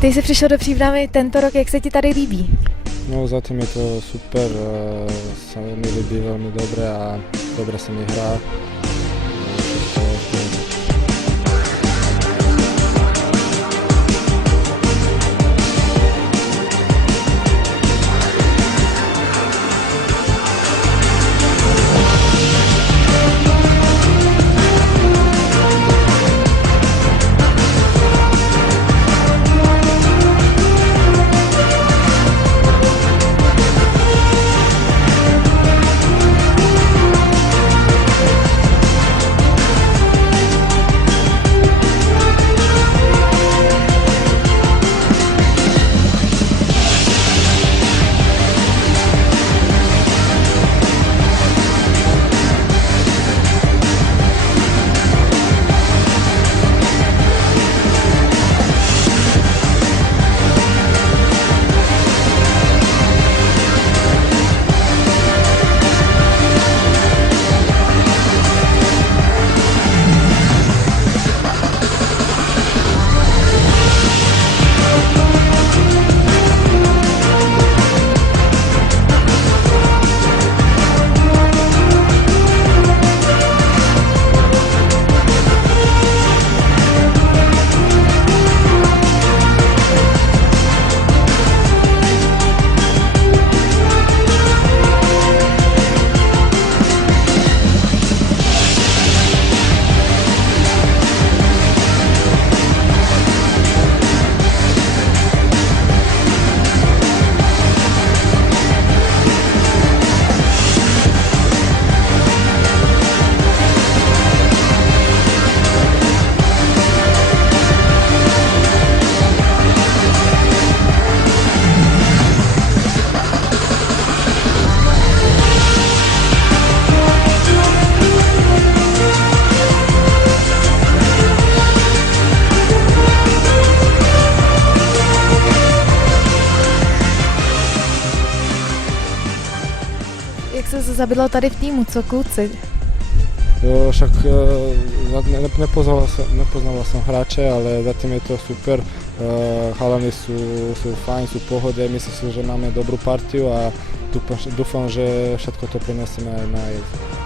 Ty jsi přišel do Příbrami tento rok, jak se ti tady líbí? No zatím je to super, sa mi líbí veľmi dobre a dobre sa mi hrá. Jak se zabydlo tady v týmu, co kluci? Však nepoznal som hráče, ale zatím je to super. Chalani sú fajn, sú v pohode, myslím si, že máme dobrú partiu a dúfam, že všetko to prinesieme aj na jazd.